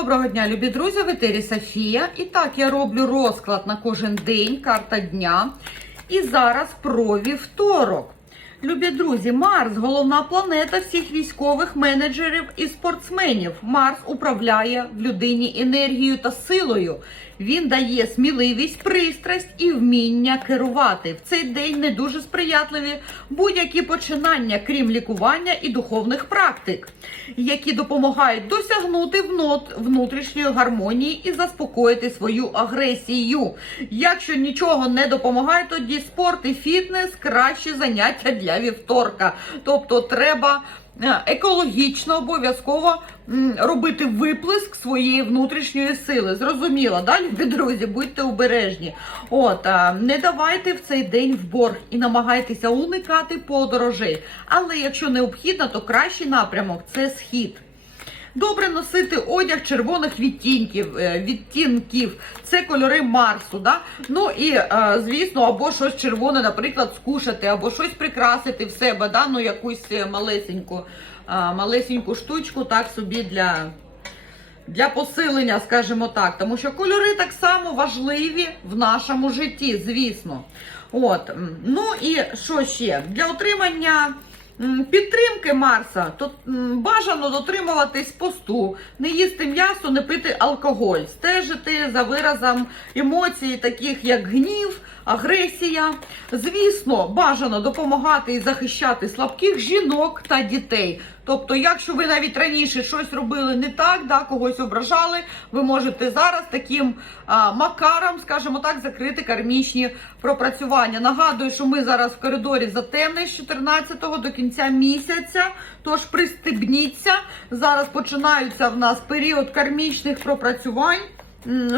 Доброго дня, любі друзі, в етері Софія. І так, я роблю розклад на кожен день, карта дня. І зараз про вівторок. Любі друзі, Марс головна планета всіх військових менеджерів і спортсменів. Марс управляє в людині енергією та силою. Він дає сміливість, пристрасть і вміння керувати. В цей день не дуже сприятливі будь-які починання, крім лікування і духовних практик, які допомагають досягнути внут- внутрішньої гармонії і заспокоїти свою агресію. Якщо нічого не допомагає, тоді спорт і фітнес кращі заняття для вівторка. Тобто треба екологічно обов'язково робити виплеск своєї внутрішньої сили. Зрозуміло, да, любі друзі, будьте обережні. От не давайте в цей день в борг і намагайтеся уникати подорожей. Але якщо необхідно, то кращий напрямок це схід. Добре носити одяг червоних відтінків, е, відтінків. Це кольори Марсу. Да? Ну і е, звісно, або щось червоне, наприклад, скушати, або щось прикрасити в себе, да? ну якусь е, малесеньку, малесеньку штучку, так собі для. Для посилення, скажімо так, тому що кольори так само важливі в нашому житті, звісно. От, ну і що ще? Для отримання підтримки Марса, то бажано дотримуватись посту, не їсти м'ясо, не пити алкоголь, стежити за виразом емоцій, таких як гнів, агресія. Звісно, бажано допомагати і захищати слабких жінок та дітей. Тобто, якщо ви навіть раніше щось робили не так, да, когось ображали, ви можете зараз таким а, макаром, скажімо так, закрити кармічні пропрацювання. Нагадую, що ми зараз в коридорі затемний з 14 до кінця місяця. Тож пристебніться. Зараз починаються в нас період кармічних пропрацювань.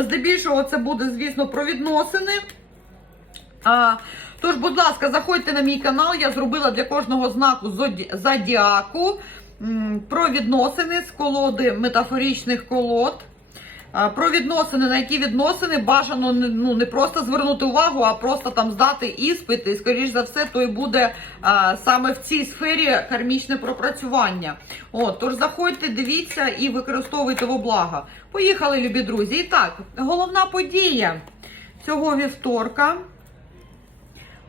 Здебільшого це буде, звісно, про відносини. А, тож, будь ласка, заходьте на мій канал. Я зробила для кожного знаку зоді- зодіаку про відносини з колоди метафоричних колод. Про відносини, на які відносини бажано ну, не просто звернути увагу, а просто там здати іспит. І, скоріш за все, то і буде а, саме в цій сфері кармічне пропрацювання. От, тож заходьте, дивіться і використовуйте во благо. Поїхали, любі друзі. І так, головна подія цього вівторка.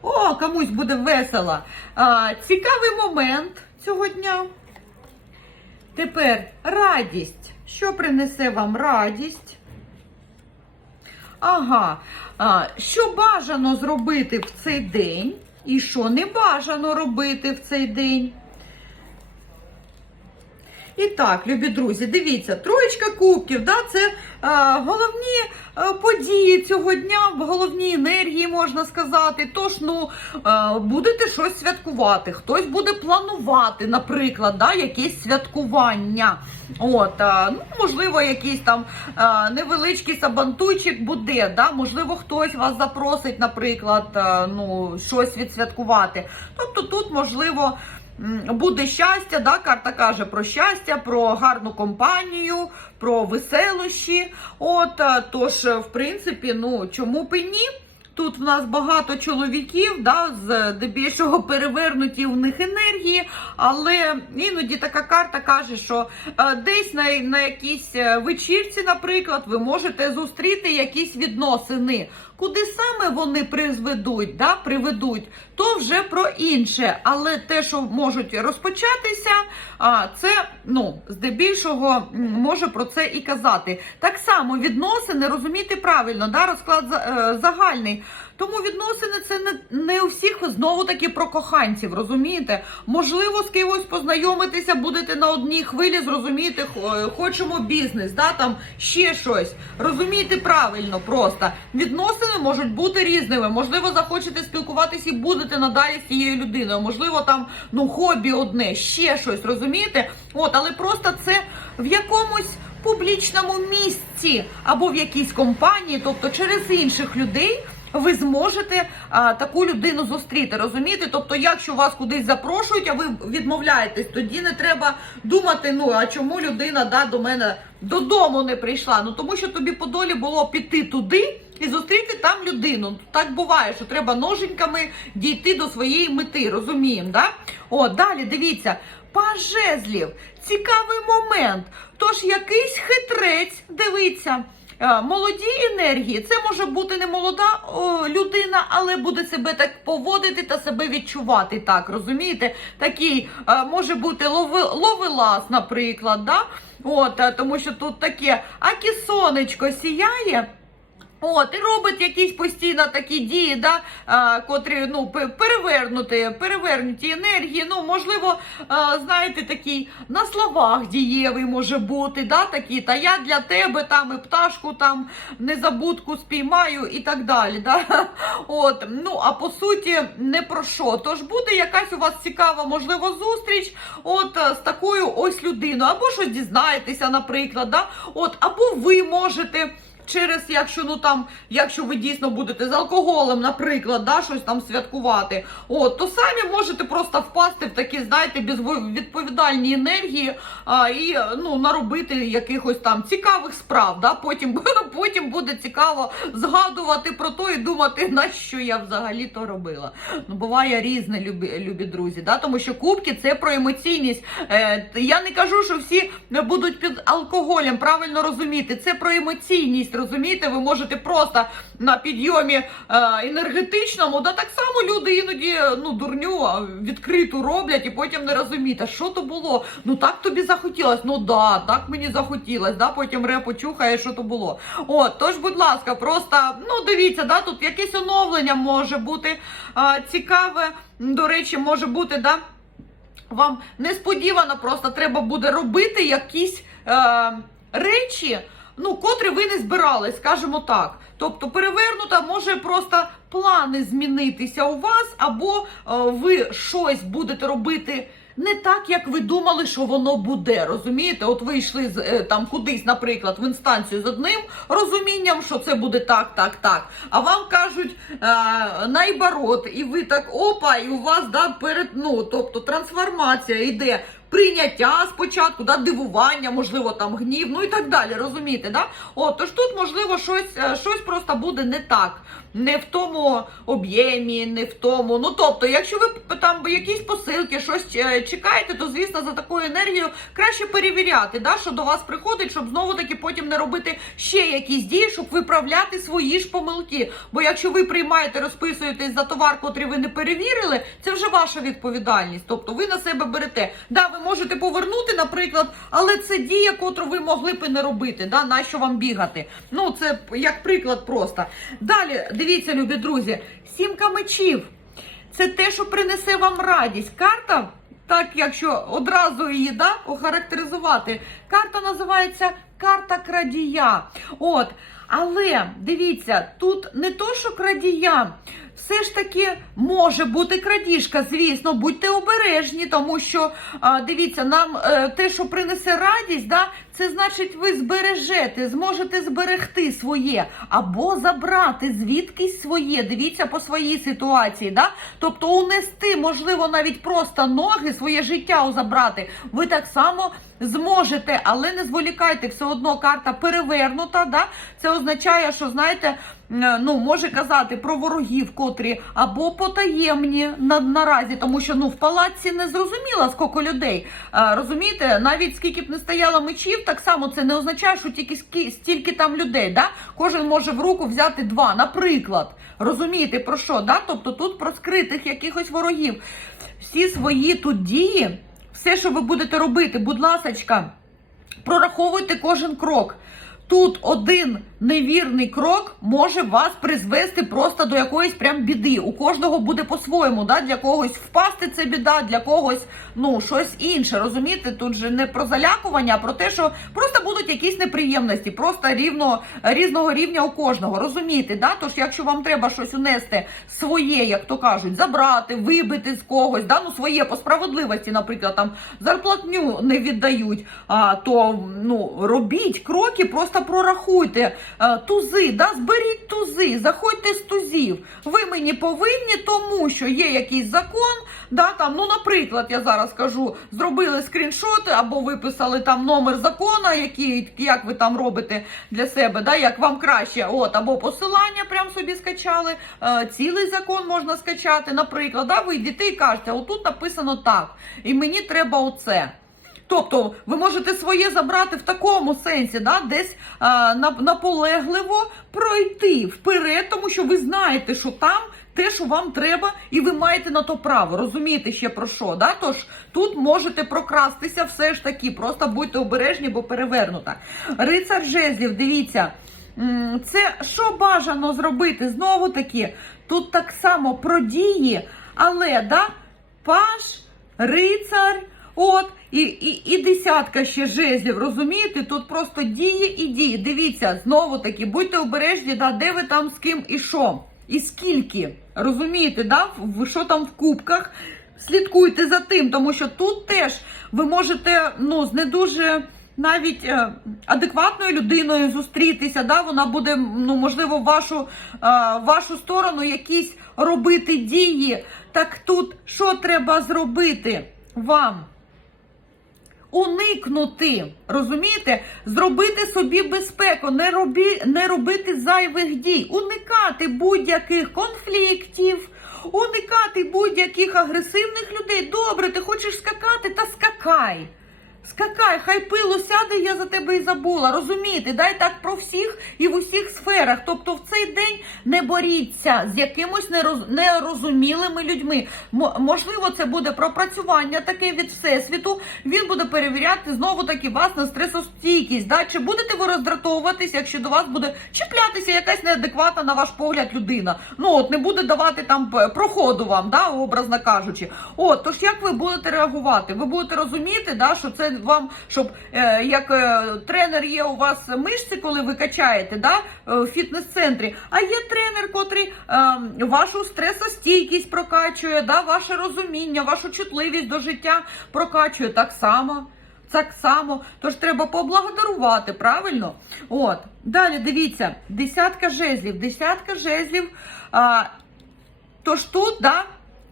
О, комусь буде весело. А, цікавий момент цього дня. Тепер радість. Що принесе вам радість? Ага. А, що бажано зробити в цей день? І що не бажано робити в цей день? І так, любі друзі, дивіться, троєчка кубків, да, це е, головні е, події цього дня, головні енергії, можна сказати. Тож, ну, е, будете щось святкувати, хтось буде планувати, наприклад, да, якесь святкування. От, е, ну, можливо, якийсь там е, невеличкий сабантуйчик буде, да, можливо, хтось вас запросить, наприклад, е, ну, щось відсвяткувати. Тобто тут, можливо. Буде щастя, да, карта каже про щастя, про гарну компанію, про веселощі. От, е, тож, е, в принципі, ну чому б і ні? Тут в нас багато чоловіків, да, здебільшого перевернуті у них енергії, але іноді така карта каже, що е, десь на, на якійсь вечірці, наприклад, ви можете зустріти якісь відносини. Куди саме вони призведуть, да, приведуть, то вже про інше. Але те, що можуть розпочатися, а, це ну, здебільшого може про це і казати. Так само відносини розуміти правильно, да, розклад е, загальний. Тому відносини це не, не у всіх знову таки про коханців, розумієте? Можливо, з кимось познайомитися, будете на одній хвилі, зрозумієте, хо- хочемо бізнес, да, там ще щось. Розумієте правильно просто. Відносини можуть бути різними. Можливо, захочете спілкуватися і будете надалі з цією людиною. Можливо, там ну хобі одне, ще щось, розумієте? От, але просто це в якомусь публічному місці або в якійсь компанії, тобто через інших людей. Ви зможете а, таку людину зустріти, розумієте? Тобто, якщо вас кудись запрошують, а ви відмовляєтесь, тоді не треба думати, ну а чому людина да, до мене додому не прийшла? Ну тому що тобі по долі було піти туди і зустріти там людину. Так буває, що треба ноженьками дійти до своєї мети, розуміємо, да? О, далі дивіться, паж жезлів, цікавий момент. Тож якийсь хитрець дивіться. Е, Молоді енергії, це може бути не молода людина, але буде себе так поводити та себе відчувати. Так, розумієте? Такий е, може бути лови, наприклад, да? От, е, тому що тут таке, акі сонечко сіяє. От, і робить якісь постійно такі дії, да, а, котрі ну, пе- перевернути, перевернуті енергії. Ну, можливо, а, знаєте, такий на словах дієвий може бути, да, такі, та я для тебе там і пташку там незабудку спіймаю і так далі. Да? От, ну, а по суті, не про що. Тож буде якась у вас цікава, можливо, зустріч от е, з такою ось людиною, або щось дізнаєтеся, наприклад, да? от, або ви можете через, якщо ну там, якщо ви дійсно будете з алкоголем, наприклад, да, щось там святкувати, от, то самі можете просто впасти в такі, знаєте, безвідповідальні енергії а, і ну, наробити якихось там цікавих справ. Да? Потім, потім буде цікаво згадувати про то і думати, на що я взагалі то робила. Ну, буває різне, любі, любі друзі, да? тому що кубки це про емоційність. Е, я не кажу, що всі будуть під алкоголем, правильно розуміти. Це про емоційність, розумієте? Ви можете просто на підйомі е, енергетичному, да так само люди іноді ну, дурню відкриту роблять і потім не розумієте, що то було. Ну так тобі захотілось. Ну да, так мені захотілось. Да? Потім репо чухає, що то було. От, тож, будь ласка, просто ну дивіться, да, тут якесь оновлення може бути а, цікаве. До речі, може бути, да. Вам несподівано просто треба буде робити якісь е, речі, ну, котрі ви не збирали, скажімо так. Тобто перевернута може просто плани змінитися у вас, або е, ви щось будете робити. Не так, як ви думали, що воно буде. Розумієте? От ви йшли з е, там кудись, наприклад, в інстанцію з одним розумінням, що це буде так, так, так. А вам кажуть е, найборот, і ви так опа, і у вас да, перед, ну, тобто трансформація йде. Прийняття спочатку, да, дивування, можливо, там гнів, ну і так далі, розумієте, да? От, тож тут, можливо, щось, е, щось просто буде не так, не в тому об'ємі, не в тому. Ну, тобто, якщо ви там якісь посилки, щось е, чекаєте, то, звісно, за такою енергією краще перевіряти, да, що до вас приходить, щоб знову таки потім не робити ще якісь дії, щоб виправляти свої ж помилки. Бо якщо ви приймаєте, розписуєтесь за товар, котрий ви не перевірили, це вже ваша відповідальність. Тобто ви на себе берете. Да, ви можете повернути, наприклад, але це дія, котру ви могли б і не робити. Да, на що вам бігати? Ну, це як приклад просто. Далі, дивіться, любі друзі, сімка мечів. Це те, що принесе вам радість. Карта, так якщо одразу її да, охарактеризувати, карта називається карта крадія. От. Але дивіться, тут не то, що крадія, все ж таки може бути крадіжка, звісно, будьте обережні, тому що дивіться, нам е, те, що принесе радість, да, це значить, ви збережете, зможете зберегти своє або забрати звідкись своє. Дивіться по своїй ситуації. Да? Тобто унести, можливо, навіть просто ноги, своє життя забрати. Ви так само зможете, але не зволікайте, все одно карта перевернута. Да? Це означає, що знаєте. Ну, може казати про ворогів, котрі або потаємні на, наразі, тому що ну в палаці не зрозуміло, скільки людей. А, розумієте, навіть скільки б не стояло мечів, так само це не означає, що тільки стільки там людей. Да? Кожен може в руку взяти два, наприклад. Розумієте про що? Да? Тобто тут про скритих якихось ворогів. Всі свої тут дії, все, що ви будете робити, будь ласочка, прораховуйте кожен крок. Тут один невірний крок може вас призвести просто до якоїсь прям біди. У кожного буде по-своєму. Да? Для когось впасти це біда, для когось ну щось інше. Розумієте? Тут же не про залякування, а про те, що просто будуть якісь неприємності, просто рівно різного рівня у кожного. Розумієте? Да? Тож, якщо вам треба щось унести своє, як то кажуть, забрати, вибити з когось, да? ну своє по справедливості, наприклад, там зарплатню не віддають, а, то ну робіть кроки, просто прорахуйте тузи, да? зберіть тузи, заходьте з тузів. Ви мені повинні, тому що є якийсь закон. Да, там, ну, наприклад, я зараз кажу, зробили скріншоти або виписали там номер закона, який як ви там робите для себе, да, як вам краще, от, або посилання прям собі скачали. Е, цілий закон можна скачати, наприклад, да, ви йдете і кажете, отут написано так, і мені треба оце. Тобто ви можете своє забрати в такому сенсі, да, десь а, наполегливо пройти вперед, тому що ви знаєте, що там те, що вам треба, і ви маєте на то право. Розумієте ще про що? Да? Тож тут можете прокрастися все ж таки, просто будьте обережні, бо перевернута. Рицар жезлів, дивіться. Це що бажано зробити? Знову таки, тут так само про дії, але да, паш, рицар, от, і, і, і десятка ще жезлів, розумієте? Тут просто дії і дії. Дивіться, знову таки, будьте обережні, да, де ви там з ким і що, і скільки. Розумієте, да, що там в кубках. Слідкуйте за тим, тому що тут теж ви можете ну, з не дуже навіть е, адекватною людиною зустрітися. Да? Вона буде, ну, можливо, в вашу, е, вашу сторону якісь робити дії. Так тут що треба зробити вам? Уникнути, розумієте? Зробити собі безпеку, не, робі, не робити зайвих дій, уникати будь-яких конфліктів, уникати будь-яких агресивних людей. Добре, ти хочеш скакати, та скакай. Скакай, хай пило сяде, я за тебе і забула. Розумієте, дай так про всіх і в усіх сферах. Тобто в цей день не боріться з якимось нероз... нерозумілими людьми. Можливо, це буде пропрацювання таке від всесвіту. Він буде перевіряти знову таки вас на стресостійкість. Да? Чи будете ви роздратовуватися, якщо до вас буде чіплятися якась неадекватна, на ваш погляд, людина? Ну от не буде давати там проходу вам, да, образно кажучи. От, тож як ви будете реагувати? Ви будете розуміти, да, що це вам, щоб е, як е, тренер є у вас мишці, коли ви качаєте, да, е, в фітнес-центрі, а є тренер, котрий е, вашу стресостійкість прокачує, да, ваше розуміння, вашу чутливість до життя прокачує так само. Так само, тож треба поблагодарувати, правильно? От, далі дивіться, десятка жезлів, десятка жезлів. А, тож тут, да,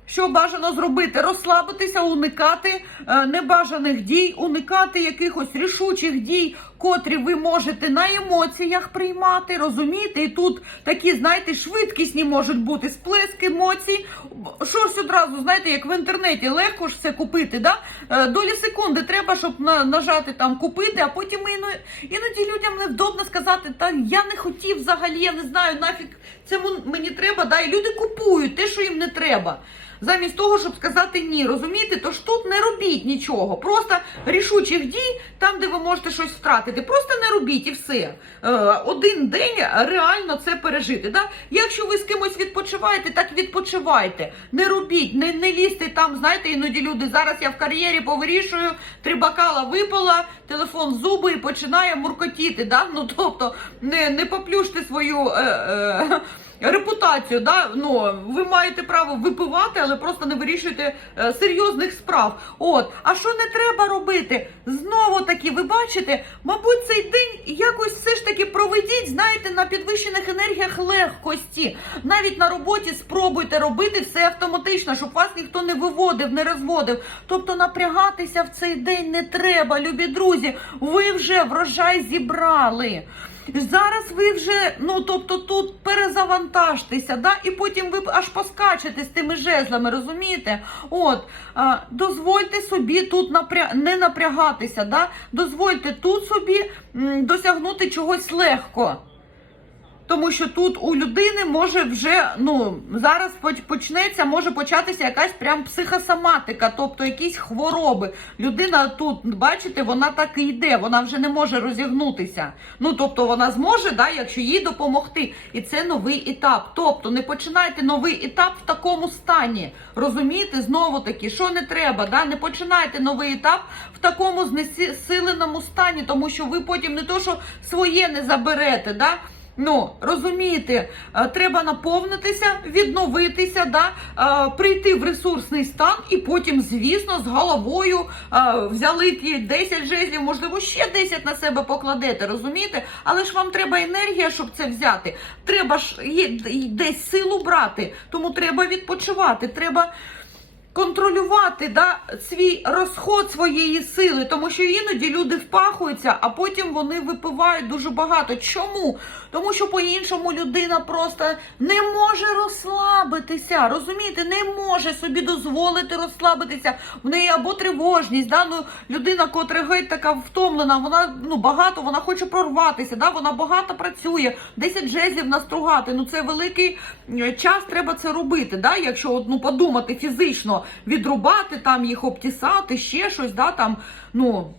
що бажано зробити? Розслабитися, уникати е, небажаних дій, уникати якихось рішучих дій, котрі ви можете на емоціях приймати, розумієте? І тут такі, знаєте, швидкісні можуть бути сплески емоцій. Щось одразу, знаєте, як в інтернеті, легко ж все купити. Да? Е, Долі секунди треба, щоб нажати там купити, а потім іноді людям невдобно сказати, та я не хотів взагалі, я не знаю, нафіг це мені треба. Да? І люди купують те, що їм не треба. Замість того, щоб сказати ні, розумієте, тож тут не робіть нічого. Просто рішучих дій, там, де ви можете щось втратити. Просто не робіть і все. Е, один день реально це пережити. Да? Якщо ви з кимось відпочиваєте, так відпочивайте. Не робіть, не, не лізьте там, знаєте, іноді люди. Зараз я в кар'єрі повирішую, три бокала випала, телефон зуби і починає муркотіти. Да? Ну, тобто, не, не поплюште свою. Е, е, Репутацію, да? ну, ви маєте право випивати, але просто не вирішуєте е, серйозних справ. От, а що не треба робити? Знову таки, ви бачите, мабуть, цей день якось все ж таки проведіть, знаєте, на підвищених енергіях легкості. Навіть на роботі спробуйте робити все автоматично, щоб вас ніхто не виводив, не розводив. Тобто напрягатися в цей день не треба, любі друзі. Ви вже врожай зібрали. Зараз ви вже, ну тобто тут перезавантажтеся, да, і потім ви аж поскачете з тими жезлами, розумієте? От, а, дозвольте собі тут напря... не напрягатися, да? дозвольте тут собі м, досягнути чогось легко. Тому що тут у людини може вже ну зараз поч- почнеться, може початися якась прям психосоматика, тобто якісь хвороби. Людина тут, бачите, вона так і йде, вона вже не може розігнутися. Ну тобто вона зможе, да, якщо їй допомогти. І це новий етап. Тобто не починайте новий етап в такому стані. Розумієте, знову таки, що не треба, да? не починайте новий етап в такому знесиленому стані, тому що ви потім не то, що своє не заберете. Да? Ну, розумієте, е, треба наповнитися, відновитися, да, е, прийти в ресурсний стан і потім, звісно, з головою е, взяли ті 10 жезлів, можливо, ще 10 на себе покладете, розумієте? Але ж вам треба енергія, щоб це взяти. Треба ж десь силу брати, тому треба відпочивати, треба контролювати да, свій розход своєї сили, тому що іноді люди впахуються, а потім вони випивають дуже багато. Чому? Тому що по-іншому людина просто не може розслабитися. Розумієте, не може собі дозволити розслабитися. В неї або тривожність, да? ну, людина, котра геть така втомлена, вона ну багато, вона хоче прорватися, да? вона багато працює, 10 жезлів настругати. Ну це великий е, час, треба це робити. Да? Якщо ну, подумати фізично, відрубати там їх, обтісати, ще щось, да? там, ну.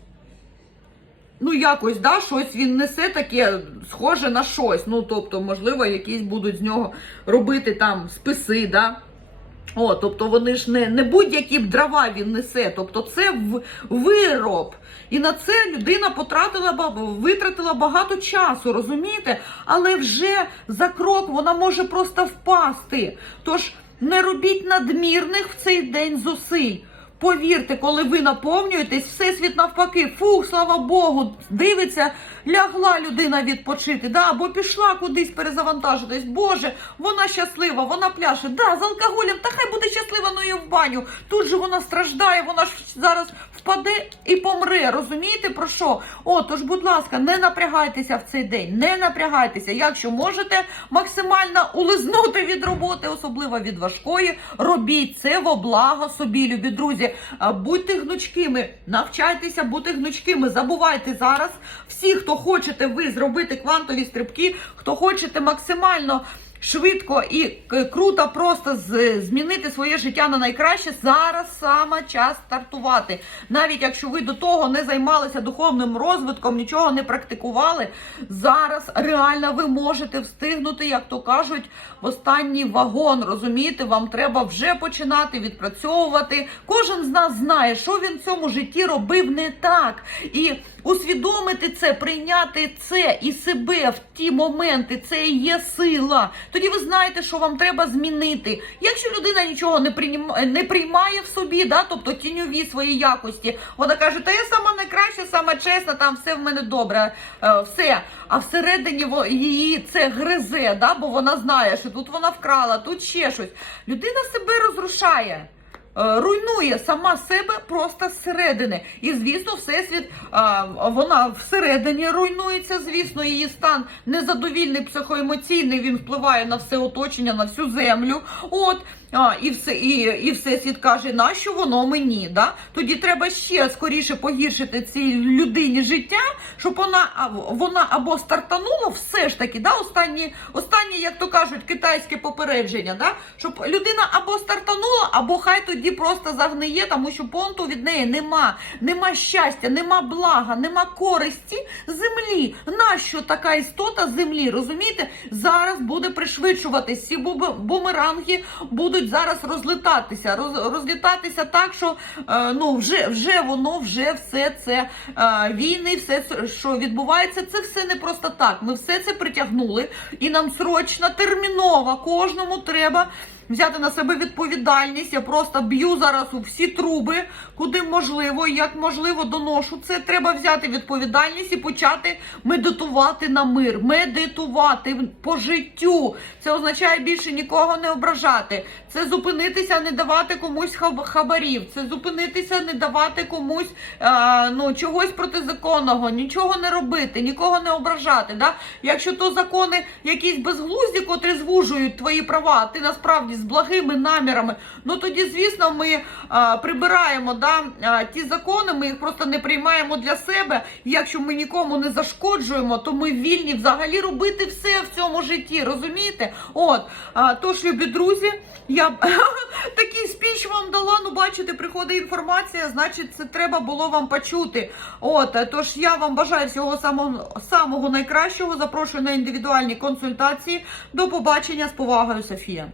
Ну, якось, да, щось він несе таке схоже на щось. Ну, тобто, можливо, якісь будуть з нього робити там списи, да. О, тобто вони ж не, не будь-які б дрова він несе, тобто це в, вироб. І на це людина потратила витратила багато часу, розумієте? Але вже за крок вона може просто впасти. Тож не робіть надмірних в цей день зусиль. Повірте, коли ви наповнюєтесь, всесвіт навпаки, фух, слава Богу, дивиться, лягла людина відпочити, да, або пішла кудись перезавантажитись. Боже, вона щаслива, вона пляше. Да, з алкоголем, та хай буде щаслива, ну і в баню. Тут же вона страждає, вона ж зараз впаде і помре. Розумієте про що? О, тож, будь ласка, не напрягайтеся в цей день, не напрягайтеся. Якщо можете максимально улизнути від роботи, особливо від важкої, робіть це во благо собі, любі друзі. Будьте гнучкими, навчайтеся бути гнучкими. Забувайте зараз всі, хто хочете ви зробити квантові стрибки, хто хочете максимально. Швидко і круто просто змінити своє життя на найкраще. Зараз саме час стартувати. Навіть якщо ви до того не займалися духовним розвитком, нічого не практикували. Зараз реально ви можете встигнути, як то кажуть, в останній вагон. Розумієте, вам треба вже починати відпрацьовувати. Кожен з нас знає, що він в цьому житті робив не так. І усвідомити це, прийняти це і себе в ті моменти, це і є сила. Тоді ви знаєте, що вам треба змінити. Якщо людина нічого не приймає, не приймає в собі, да, тобто тіньові свої якості, вона каже, та я сама найкраща, сама чесна, там все в мене добре, е, все. А всередині її це гризе, да, бо вона знає, що тут вона вкрала, тут ще щось. Людина себе розрушає. Е, Руйнує сама себе просто зсередини. І, звісно, всесвіт, а, вона всередині руйнується, звісно, її стан незадовільний, психоемоційний, він впливає на все оточення, на всю землю. От, а, і, все, і, і всесвіт каже, нащо воно мені? Да? Тоді треба ще скоріше погіршити цій людині життя, щоб вона, вона або стартанула все ж таки, да? останні, останні, як то кажуть, китайське попередження, да? щоб людина або стартанула, або хай тоді просто загниє, тому що понту від неї нема, нема щастя, нема блага, нема користі землі. Нащо така істота землі? Розумієте? Зараз буде пришвидшуватись. Буб- бумеранги будуть зараз розлітатися, роз, розлітатися так, що е, ну вже, вже воно, вже все це е, війни, все що відбувається, це все не просто так. Ми все це притягнули, і нам срочно, терміново, кожному треба. Взяти на себе відповідальність, я просто б'ю зараз у всі труби, куди можливо, як можливо доношу це. Треба взяти відповідальність і почати медитувати на мир, медитувати по життю. Це означає більше нікого не ображати. Це зупинитися, не давати комусь хаб- хабарів. Це зупинитися, не давати комусь е, ну чогось протизаконного, нічого не робити, нікого не ображати. Да? Якщо то закони якісь безглузді, котрі звужують твої права, ти насправді з благими намірами, ну тоді, звісно, ми е, прибираємо да, е, ті закони, ми їх просто не приймаємо для себе. І Якщо ми нікому не зашкоджуємо, то ми вільні взагалі робити все в цьому житті. Розумієте? От е, тож, любі друзі, я такий спіч вам дала. Ну, бачите, приходить інформація, значить, це треба було вам почути. От тож я вам бажаю всього самого самого найкращого. Запрошую на індивідуальні консультації. До побачення з повагою, Софія.